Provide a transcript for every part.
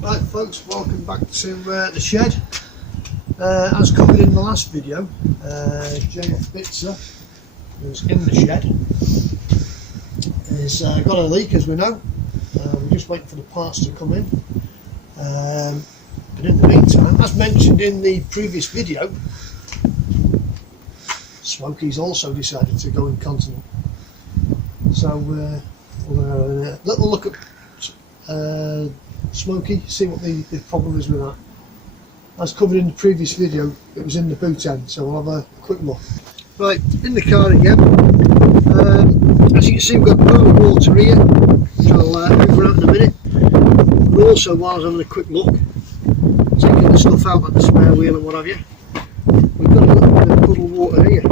Right folks, welcome back to the shed. As covered in the last video, JF Bitzer, who's in the shed, has got a leak, as we know. We're just waiting for the parts to come in. But in the meantime, as mentioned in the previous video, Smokey's also decided to go incontinent. So we'll have a little look at Smokey, see what the problem is with that. As covered in the previous video, it was in the boot end, so we'll have a quick look. Right, in the car again. As you can see, we've got no water here, which I'll move around in a minute. But also, while I was having a quick look, taking the stuff out like the spare wheel and what have you, we've got a little bit of puddle water here.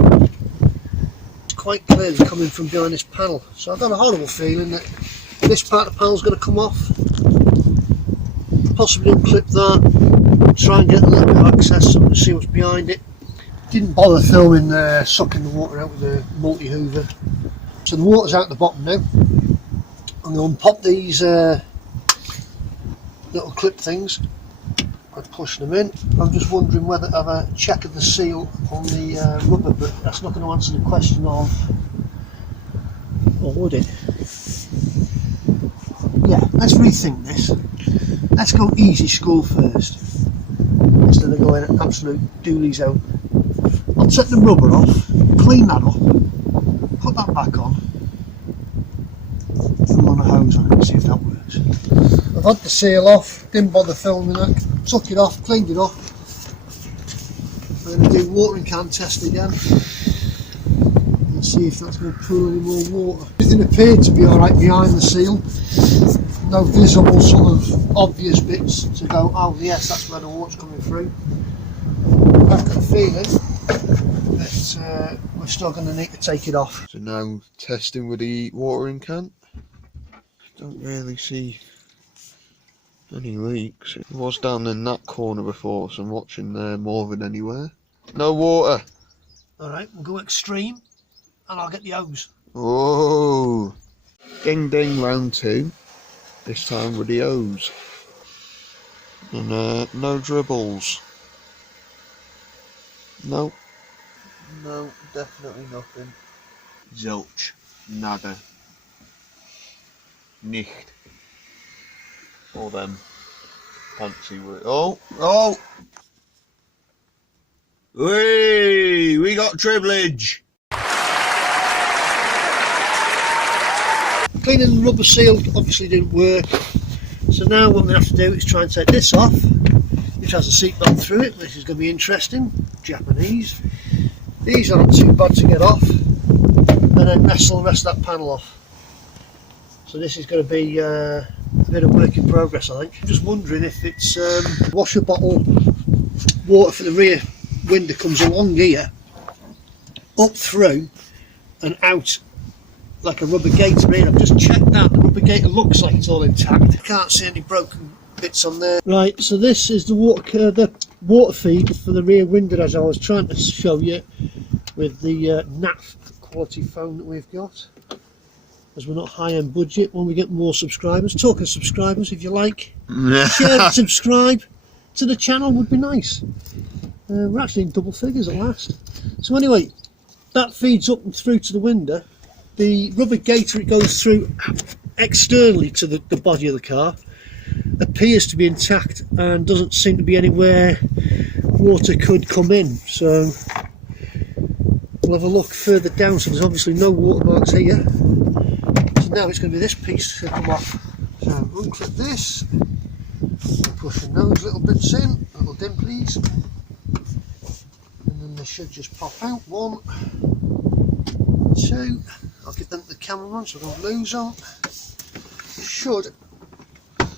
It's quite clearly coming from behind this panel, so I've got a horrible feeling that this part of the panel is going to come off. Possibly unclip that, try and get a little bit of access so we can see what's behind it. Didn't bother filming sucking the water out with a multi-hoover. So the water's out the bottom now. I'm going to unpop these little clip things and push them in. I'm just wondering whether to have a check of the seal on the rubber, but that's not going to answer the question of, or would it? Yeah, let's rethink this. Let's go easy school first, instead of going absolute doolies out. I'll take the rubber off, clean that up, put that back on, and run a hose on it and see if that works. I've had the seal off, didn't bother filming that, took it off, cleaned it off. I'm going to do watering can test again and see if that's going to pull any more water. Everything appeared to be alright behind the seal. No visible sort of obvious bits to go, oh yes, that's where the water's coming through. I've got a feeling that we're still going to need to take it off. So now testing with the watering can. Don't really see any leaks. It was down in that corner before, so I'm watching there more than anywhere. No water. Alright, we'll go extreme and I'll get the hose. Oh, ding ding, round two. This time with the hose. And no dribbles. No. No, definitely nothing. Zilch. Nada. Nicht. All them fancy words. Oh! Oh! Hey! We got dribblage! Cleaning the rubber seal obviously didn't work, so now what we have to do is try and take this off, which has a seatbelt through it, which is going to be interesting. Japanese. These aren't too bad to get off, and then wrestle the rest of that panel off. So this is going to be a bit of work in progress, I think. I'm just wondering if it's washer bottle water for the rear window comes along here, up through and out like a rubber gaiter in. I've just checked that, the rubber gaiter looks like it's all intact. I can't see any broken bits on there. Right, so this is the water feed for the rear window, as I was trying to show you with the NAF quality phone that we've got, as we're not high-end budget. When we get more subscribers, talking subscribers, if you like, share and subscribe to the channel would be nice. We're actually in double figures at last. So anyway, that feeds up and through to the window. The rubber gaiter it goes through externally to the body of the car appears to be intact and doesn't seem to be anywhere water could come in, so we'll have a look further down. So there's obviously no water marks here, so now it's going to be this piece to come off. So unclip this, pushing those little bits in, little dimplies, and then they should just pop out. 1, 2, I'll give them to the cameraman so I don't lose them. Should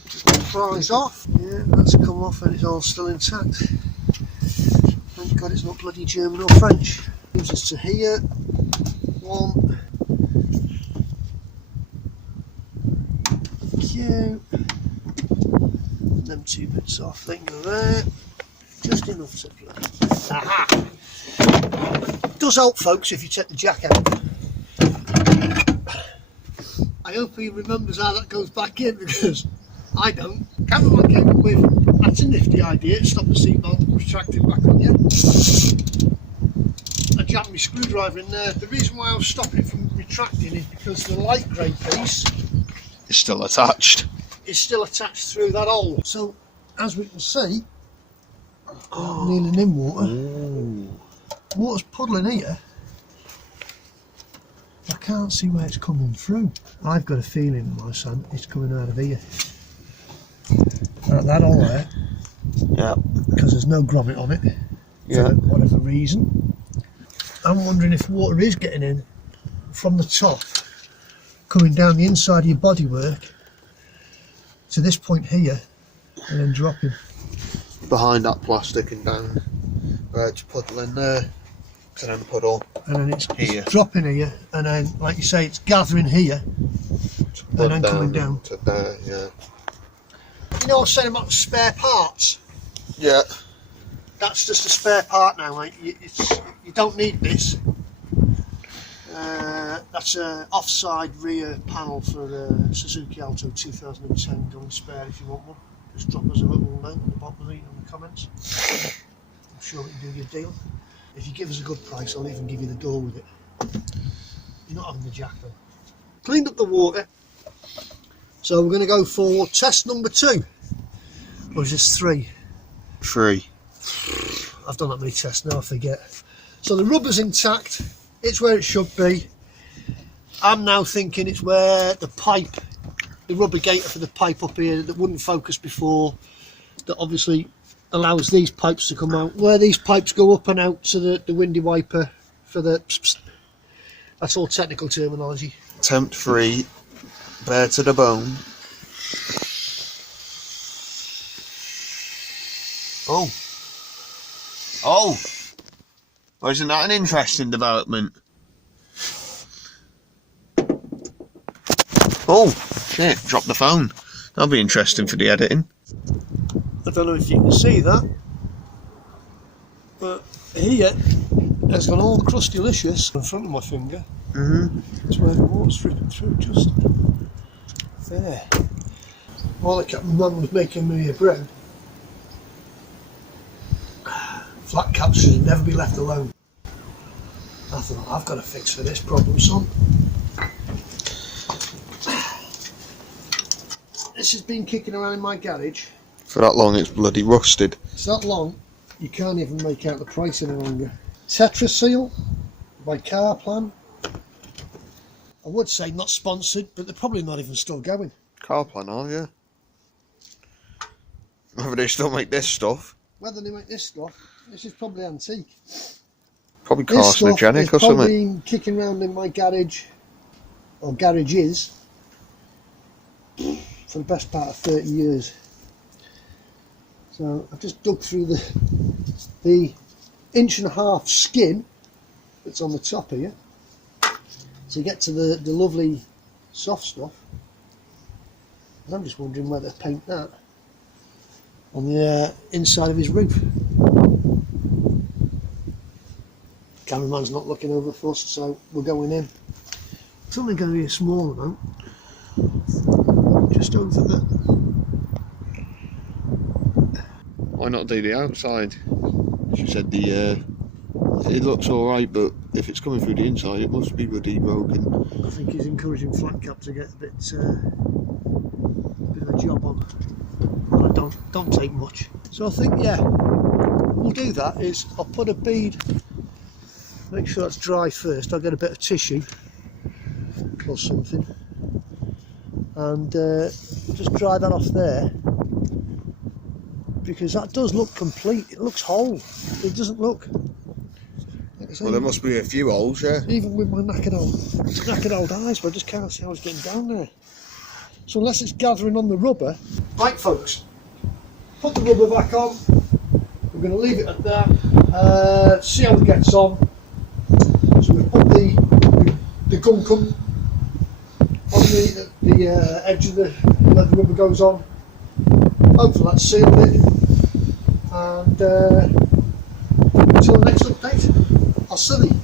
just prise off. Yeah, that's come off and it's all still intact. Thank God it's not bloody German or French. Moves us to here. 1. Thank you. Them 2 bits off. They can go there. Just enough to play. Aha! It does help, folks, if you take the jack out. I hope he remembers how that goes back in, because I don't. Cameraman came up with, that's a nifty idea, stop the seatbelt, retract it back on you. I jammed my screwdriver in there. The reason why I was stopping it from retracting is because the light grey piece It's still attached. is still attached through that hole. So, as we can see, kneeling in water. Ooh. Water's puddling here. I can't see where it's coming through. I've got a feeling, my son, it's coming out of here. That hole there. Yeah. Because there's no grommet on it. Yeah. For whatever reason. I'm wondering if water is getting in from the top, coming down the inside of your bodywork to this point here, and then dropping. Behind that plastic and down where it's puddling there. To then puddle. And then it's Here. dropping here, and then, like you say, it's gathering here, and then coming down. To there, yeah. You know I was saying about the spare parts? Yeah. That's just a spare part now, mate. You don't need this. That's an offside rear panel for the Suzuki Alto 2010 going spare if you want one. Just drop us a little note on the bottom of it in the comments. I'm sure we can do your deal. If you give us a good price, I'll even give you the door with it. You're not having the jack though. Cleaned up the water. So we're going to go for test number 2. Or is this 3? 3. I've done that many tests now, I forget. So the rubber's intact. It's where it should be. I'm now thinking it's where the pipe, the rubber gaiter for the pipe up here that wouldn't focus before, that obviously allows these pipes to come out. Where these pipes go up and out to the windy wiper for the that's all technical terminology. Temp free, bare to the bone. Oh. Oh! Well, isn't that an interesting development? Oh, shit, dropped the phone. That'll be interesting for the editing. I don't know if you can see that, but here it's gone all crustylicious in front of my finger. It's where the water's dripping through, just there. While the Mum was making me a bread, Flatcaps should never be left alone. I thought, I've got a fix for this problem, son. This has been kicking around in my garage. For that long it's bloody rusted. It's that long, you can't even make out the price any longer. Tetraseal by Carplan. I would say not sponsored, but they're probably not even still going. Carplan, are you? Whether they still make this stuff. Whether they make this stuff, this is probably antique. Probably This stuff carcinogenic or is something. probably been kicking around in my garage, or garages, for the best part of 30 years. So I've just dug through the 1.5 inch skin that's on the top here to get to the lovely soft stuff. And I'm just wondering whether to paint that on the inside of his roof. Cameraman's not looking over first, so we're going in. It's only going to be a small amount, just over the. Why not do the outside? She said it looks alright, but if it's coming through the inside it must be bloody broken. I think he's encouraging Flatcap to get a bit of a job on. Well, don't take much. So I think, yeah, we'll do that. Is I'll put a bead, make sure that's dry first. I'll get a bit of tissue or something, and just dry that off there, because that does look complete. It looks whole. It doesn't look. Like I say, Well, there must be a few holes, yeah. even with my knackered old eyes, but I just can't see how it's getting down there. So unless it's gathering on the rubber. Right, folks, put the rubber back on. We're going to leave it at that. See how it gets on. So we've put the gunkum on the edge of where the rubber goes on. Hopefully that's sealed it. And until the next update, I'll see you.